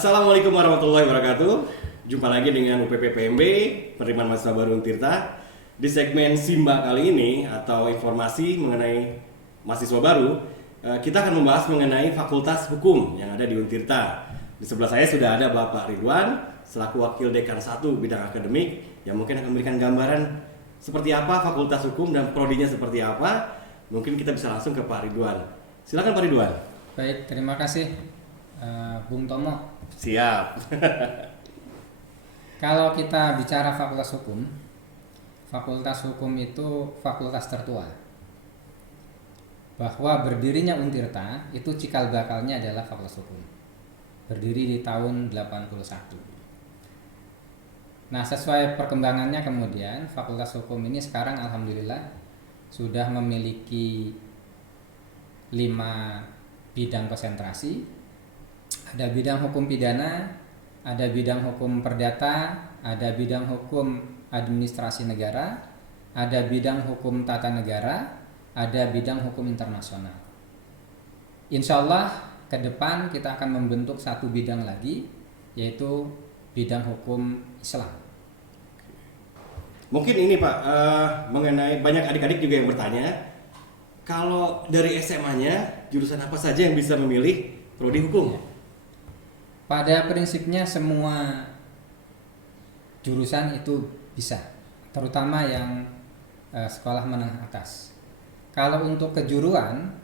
Assalamualaikum warahmatullahi wabarakatuh. Jumpa lagi dengan UPP PMB, penerimaan mahasiswa baru Untirta. Di segmen Simba kali ini atau informasi mengenai mahasiswa baru, kita akan membahas mengenai Fakultas Hukum yang ada di Untirta. Di sebelah saya sudah ada Bapak Ridwan selaku Wakil Dekan 1 bidang akademik yang mungkin akan memberikan gambaran seperti apa Fakultas Hukum dan prodinya seperti apa. Mungkin kita bisa langsung ke Pak Ridwan. Silakan Pak Ridwan. Baik, terima kasih Bung Tomo. Siap. Kalau kita bicara Fakultas Hukum itu fakultas tertua. Bahwa berdirinya Untirta itu cikal bakalnya adalah Fakultas Hukum. Berdiri di tahun 81. Nah, sesuai perkembangannya kemudian Fakultas Hukum ini sekarang alhamdulillah sudah memiliki 5 bidang konsentrasi. Ada bidang hukum pidana, ada bidang hukum perdata, ada bidang hukum administrasi negara, ada bidang hukum tata negara, ada bidang hukum internasional. Insya Allah ke depan kita akan membentuk satu bidang lagi, yaitu bidang hukum Islam. Mungkin ini Pak, mengenai banyak adik-adik juga yang bertanya, kalau dari SMA-nya jurusan apa saja yang bisa memilih prodi hukum? Ya. Pada prinsipnya semua jurusan itu bisa, terutama yang sekolah menengah atas. Kalau untuk kejuruan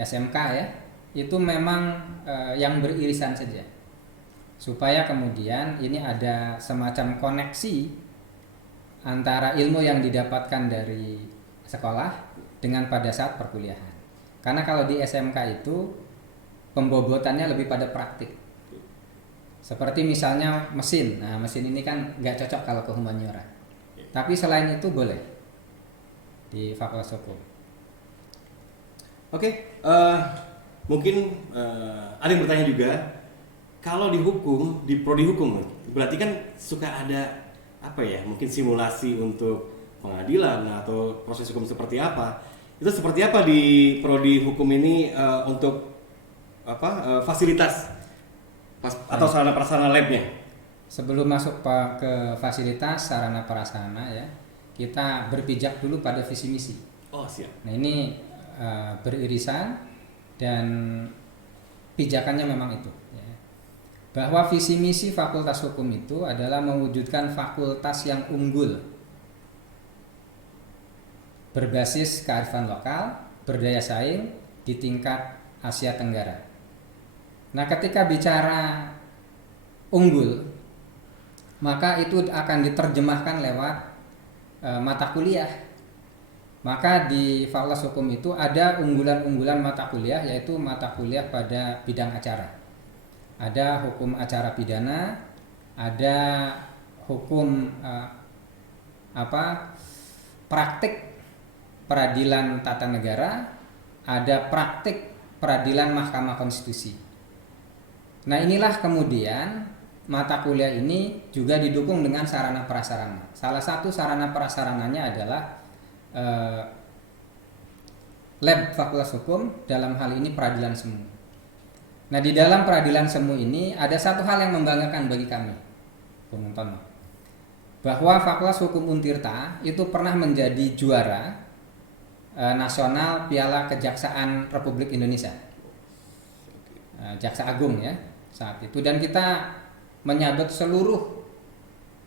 SMK ya, itu memang yang beririsan saja, supaya kemudian ini ada semacam koneksi antara ilmu yang didapatkan dari sekolah dengan pada saat perkuliahan. Karena kalau di SMK itu pembobotannya lebih pada praktik. Seperti misalnya mesin. Nah, mesin ini kan nggak cocok kalau ke humaniora. Tapi selain itu boleh di Fakultas Hukum. Oke, mungkin ada yang bertanya juga, kalau di hukum, di prodi hukum, berarti kan suka ada apa ya? Mungkin simulasi untuk pengadilan atau proses hukum seperti apa? Itu seperti apa di prodi hukum ini untuk fasilitas atau sarana prasarana labnya? Sebelum masuk ke fasilitas sarana prasarana ya, kita berpijak dulu pada visi misi. Oh siap. Nah ini beririsan dan pijakannya memang itu. Ya. Bahwa visi misi Fakultas Hukum itu adalah mewujudkan fakultas yang unggul, berbasis kearifan lokal, berdaya saing di tingkat Asia Tenggara. Nah, ketika bicara unggul, maka itu akan diterjemahkan lewat mata kuliah. Maka di Fakultas Hukum itu ada unggulan-unggulan mata kuliah, yaitu mata kuliah pada bidang acara. Ada hukum acara pidana, ada hukum praktik peradilan tata negara, ada praktik peradilan Mahkamah Konstitusi. Nah, inilah kemudian mata kuliah ini juga didukung dengan sarana prasarana. Salah satu sarana prasarananya adalah lab Fakultas Hukum, dalam hal ini peradilan semu. Nah, di dalam peradilan semu ini ada satu hal yang membanggakan bagi kami, Bung Tono, bahwa Fakultas Hukum Untirta itu pernah menjadi juara nasional Piala Kejaksaan Republik Indonesia, Jaksa Agung ya saat itu, dan kita menyabet seluruh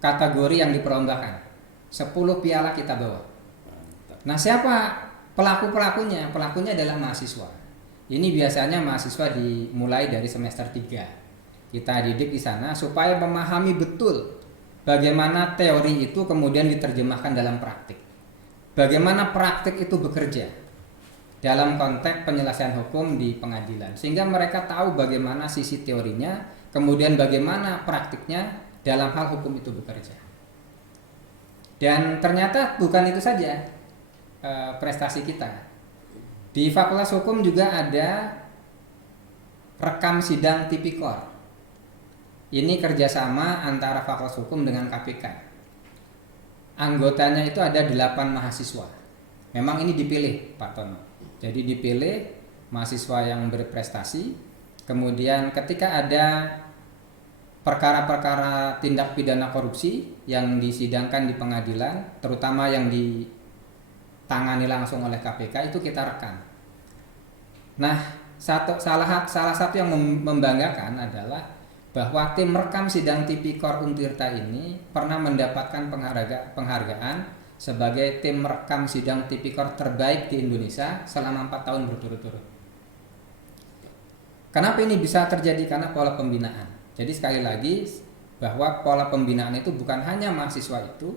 kategori yang diperlombakan. 10 piala kita bawa. Nah, siapa pelakunya? Pelakunya adalah mahasiswa. Ini biasanya mahasiswa dimulai dari semester 3. Kita didik di sana supaya memahami betul bagaimana teori itu kemudian diterjemahkan dalam praktik. Bagaimana praktik itu bekerja dalam konteks penyelesaian hukum di pengadilan, sehingga mereka tahu bagaimana sisi teorinya, kemudian bagaimana praktiknya dalam hal hukum itu bekerja. Dan ternyata bukan itu saja prestasi kita. Di Fakultas Hukum juga ada rekam sidang tipikor. Ini kerjasama antara Fakultas Hukum dengan KPK. Anggotanya itu ada 8 mahasiswa. Memang ini dipilih, Pak Tono. Jadi dipilih mahasiswa yang berprestasi. Kemudian ketika ada perkara-perkara tindak pidana korupsi yang disidangkan di pengadilan, terutama yang ditangani langsung oleh KPK, itu kita rekam. Nah, salah satu yang membanggakan adalah bahwa tim rekam sidang Tipikor Untirta ini pernah mendapatkan penghargaan sebagai tim rekam sidang Tipikor terbaik di Indonesia selama 4 tahun berturut-turut. Kenapa ini bisa terjadi? Karena pola pembinaan. Jadi sekali lagi bahwa pola pembinaan itu bukan hanya mahasiswa itu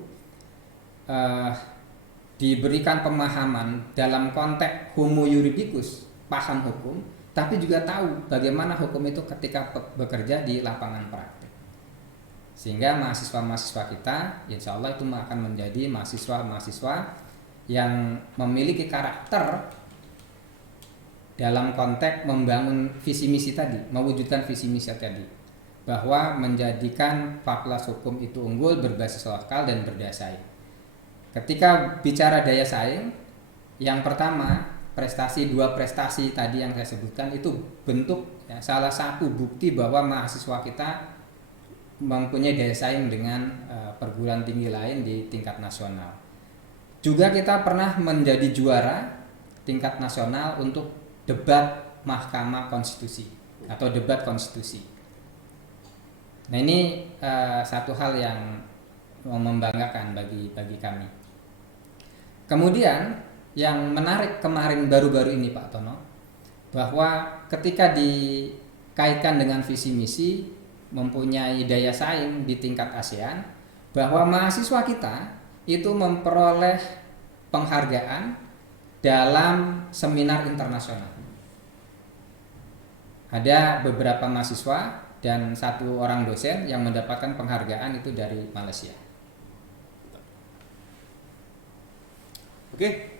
diberikan pemahaman dalam konteks homo juridicus, paham hukum, tapi juga tahu bagaimana hukum itu ketika bekerja di lapangan praktik. Sehingga mahasiswa-mahasiswa kita insya Allah itu akan menjadi mahasiswa-mahasiswa yang memiliki karakter dalam konteks membangun visi misi tadi, mewujudkan visi misi tadi, bahwa menjadikan fakultas hukum itu unggul, berbasis lokal dan berdaya saing. Ketika bicara daya saing, yang pertama dua prestasi tadi yang saya sebutkan itu bentuk ya, salah satu bukti bahwa mahasiswa kita mempunyai daya saing dengan perguruan tinggi lain di tingkat nasional. Juga kita pernah menjadi juara tingkat nasional untuk debat Mahkamah Konstitusi atau debat konstitusi. Nah ini satu hal yang membanggakan bagi kami. Kemudian yang menarik kemarin baru-baru ini Pak Tono, bahwa ketika dikaitkan dengan visi misi mempunyai daya saing di tingkat ASEAN, bahwa mahasiswa kita itu memperoleh penghargaan dalam seminar internasional. Ada beberapa mahasiswa dan 1 orang dosen yang mendapatkan penghargaan itu dari Malaysia. Oke,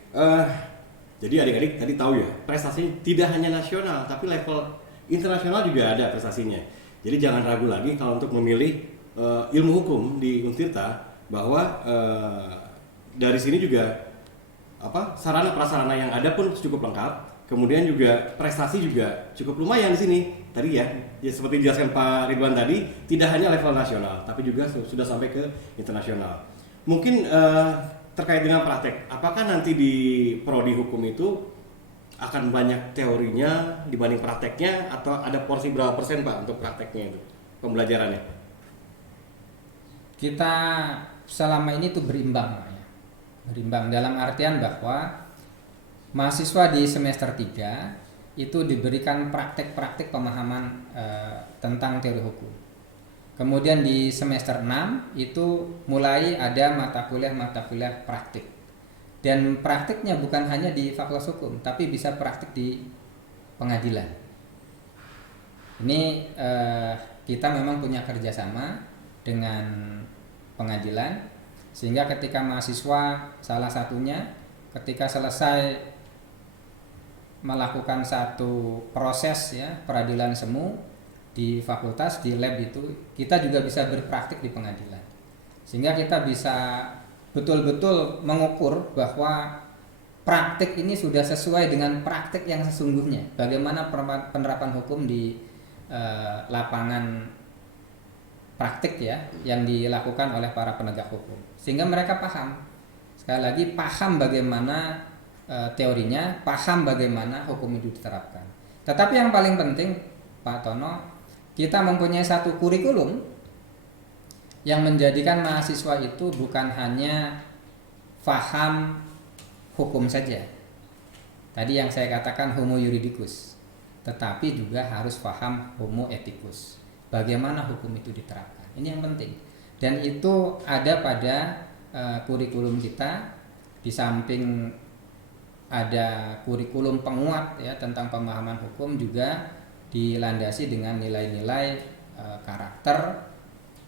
jadi adik-adik tadi tahu ya, prestasi tidak hanya nasional, tapi level internasional juga ada prestasinya. Jadi jangan ragu lagi kalau untuk memilih ilmu hukum di Untirta, bahwa dari sini juga sarana prasarana yang ada pun cukup lengkap. Kemudian juga prestasi juga cukup lumayan di sini. Tadi ya seperti dijelaskan Pak Ridwan tadi, tidak hanya level nasional, tapi juga sudah sampai ke internasional. Mungkin terkait dengan praktek, apakah nanti di prodi hukum itu akan banyak teorinya dibanding prakteknya, atau ada porsi berapa persen Pak untuk prakteknya itu, pembelajarannya? Kita selama ini tuh berimbang, ya. Berimbang dalam artian bahwa mahasiswa di semester 3 itu diberikan praktek-praktek pemahaman tentang teori hukum. Kemudian di semester 6 itu mulai ada mata kuliah praktik. Dan praktiknya bukan hanya di fakultas hukum, tapi bisa praktik di pengadilan. Ini kita memang punya kerjasama dengan pengadilan, sehingga ketika mahasiswa salah satunya ketika selesai melakukan satu proses ya peradilan semu di fakultas, di lab itu, kita juga bisa berpraktik di pengadilan, sehingga kita bisa betul-betul mengukur bahwa praktik ini sudah sesuai dengan praktik yang sesungguhnya, bagaimana penerapan hukum di lapangan praktik ya yang dilakukan oleh para penegak hukum, sehingga mereka paham, sekali lagi paham bagaimana teorinya, paham bagaimana hukum itu diterapkan. Tetapi yang paling penting Pak Tono, kita mempunyai satu kurikulum yang menjadikan mahasiswa itu bukan hanya paham hukum saja, tadi yang saya katakan homo juridicus, tetapi juga harus paham homo ethicus, bagaimana hukum itu diterapkan. Ini yang penting, dan itu ada pada kurikulum kita. Di samping ada kurikulum penguat ya tentang pemahaman hukum, juga dilandasi dengan nilai-nilai karakter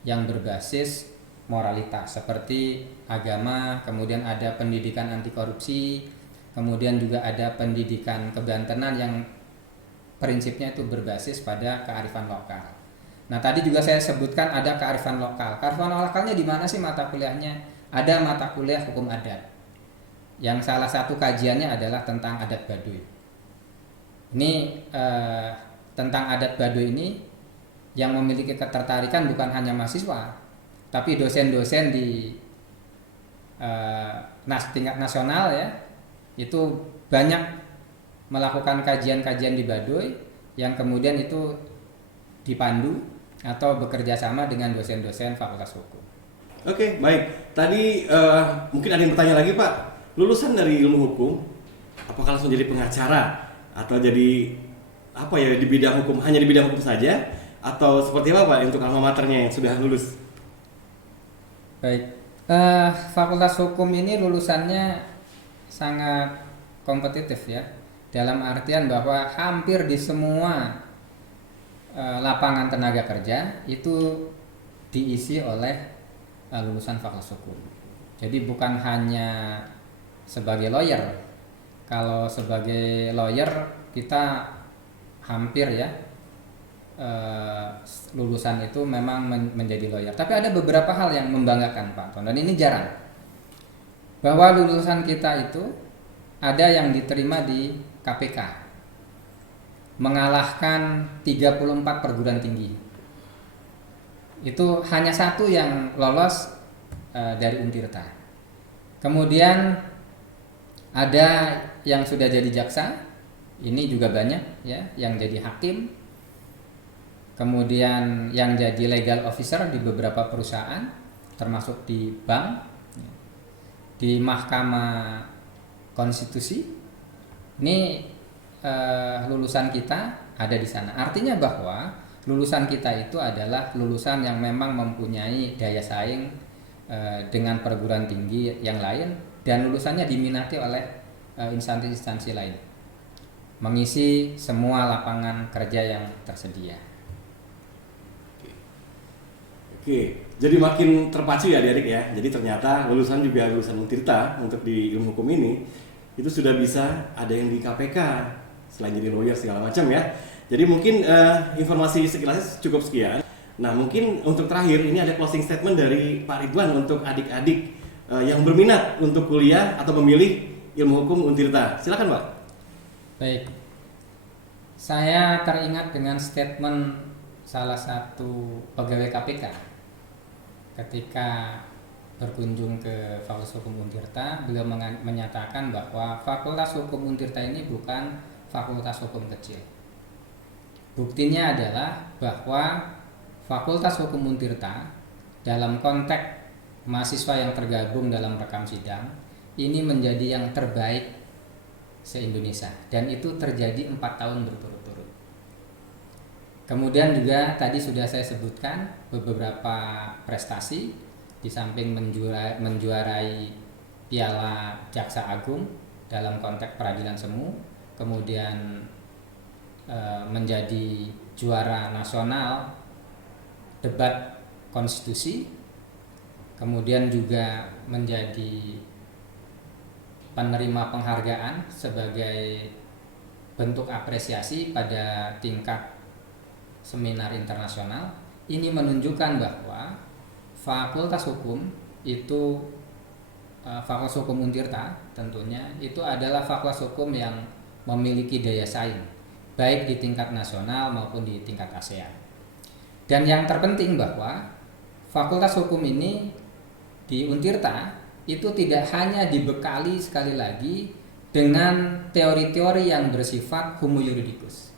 yang berbasis moralitas seperti agama, kemudian ada pendidikan anti korupsi, kemudian juga ada pendidikan kebantenan yang prinsipnya itu berbasis pada kearifan lokal. Nah tadi juga saya sebutkan ada kearifan lokal. Kearifan lokalnya di mana sih mata kuliahnya? Ada mata kuliah hukum adat, yang salah satu kajiannya adalah tentang adat Baduy. Ini tentang adat Baduy ini yang memiliki ketertarikan bukan hanya mahasiswa, tapi dosen-dosen di tingkat nasional ya, itu banyak melakukan kajian-kajian di Baduy yang kemudian itu dipandu atau bekerja sama dengan dosen-dosen Fakultas Hukum. Oke, baik. Tadi mungkin ada yang bertanya lagi, Pak. Lulusan dari ilmu hukum, apakah langsung jadi pengacara atau jadi apa ya di bidang hukum, hanya di bidang hukum saja, atau seperti apa Pak untuk alma maternya yang sudah lulus? Baik, Fakultas Hukum ini lulusannya sangat kompetitif ya, dalam artian bahwa hampir di semua lapangan tenaga kerja itu diisi oleh lulusan Fakultas Hukum. Jadi bukan hanya sebagai lawyer. Kalau sebagai lawyer kita hampir ya lulusan itu memang menjadi lawyer. Tapi ada beberapa hal yang membanggakan Pak Anton, dan ini jarang. Bahwa lulusan kita itu ada yang diterima di KPK, mengalahkan 34 perguruan tinggi. Itu hanya satu yang lolos dari Untirta. Kemudian ada yang sudah jadi jaksa, ini juga banyak ya, yang jadi hakim. Kemudian yang jadi legal officer di beberapa perusahaan, termasuk di bank, di Mahkamah Konstitusi. Ini lulusan kita ada di sana. Artinya bahwa lulusan kita itu adalah lulusan yang memang mempunyai daya saing dengan perguruan tinggi yang lain, dan lulusannya diminati oleh instansi-instansi lain, mengisi semua lapangan kerja yang tersedia. Oke, jadi makin terpacu ya adik-adik ya. Jadi ternyata lulusan Untirta untuk di ilmu hukum ini itu sudah bisa ada yang di KPK selain jadi lawyer segala macam ya. Jadi mungkin informasi sekilas cukup sekian. Nah mungkin untuk terakhir ini ada closing statement dari Pak Ridwan untuk adik-adik yang berminat untuk kuliah atau memilih ilmu hukum Untirta. Silakan Pak. Baik, saya teringat dengan statement salah satu pegawai KPK ketika berkunjung ke Fakultas Hukum Untirta. Beliau menyatakan bahwa Fakultas Hukum Untirta ini bukan fakultas hukum kecil. Buktinya adalah bahwa Fakultas Hukum Untirta dalam konteks mahasiswa yang tergabung dalam rekam sidang ini menjadi yang terbaik se-Indonesia, dan itu terjadi 4 tahun berturut-turut. Kemudian juga tadi sudah saya sebutkan beberapa prestasi, di samping menjuarai Piala Jaksa Agung dalam konteks peradilan semu, kemudian menjadi juara nasional debat konstitusi, kemudian juga menjadi penerima penghargaan sebagai bentuk apresiasi pada tingkat seminar internasional. Ini menunjukkan bahwa Fakultas Hukum itu, Fakultas Hukum Untirta tentunya itu adalah fakultas hukum yang memiliki daya saing baik di tingkat nasional maupun di tingkat ASEAN. Dan yang terpenting bahwa Fakultas Hukum ini di Untirta itu tidak hanya dibekali sekali lagi dengan teori-teori yang bersifat homo juridicus,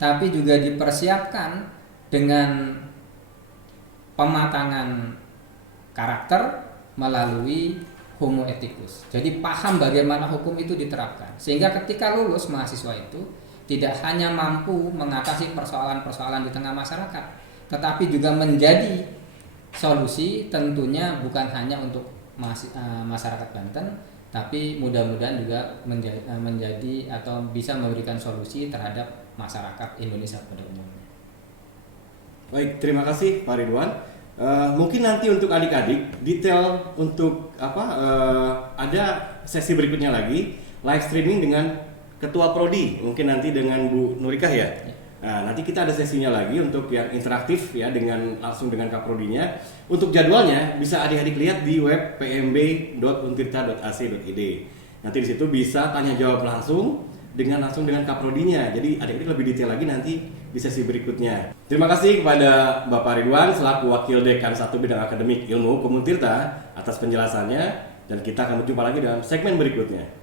tapi juga dipersiapkan dengan pematangan karakter melalui homo ethicus. Jadi paham bagaimana hukum itu diterapkan, sehingga ketika lulus mahasiswa itu tidak hanya mampu mengatasi persoalan-persoalan di tengah masyarakat, tetapi juga menjadi solusi, tentunya bukan hanya untuk masyarakat Banten, tapi mudah-mudahan juga menjadi atau bisa memberikan solusi terhadap masyarakat Indonesia pada umumnya. Baik, terima kasih Pak Ridwan. Mungkin nanti untuk adik-adik detail untuk ada sesi berikutnya lagi live streaming dengan Ketua Prodi, mungkin nanti dengan Bu Nurikah ya. Nah, nanti kita ada sesinya lagi untuk yang interaktif ya dengan langsung dengan Kaprodinya. Untuk jadwalnya bisa adik-adik lihat di web pmb.untirta.ac.id. Nanti di situ bisa tanya jawab langsung dengan langsung dengan kaprodinya. Jadi adik-adik lebih detail lagi nanti di sesi berikutnya. Terima kasih kepada Bapak Ridwan selaku Wakil Dekan 1 Bidang Akademik Ilmu Hukum Untirta atas penjelasannya, dan kita akan berjumpa lagi dalam segmen berikutnya.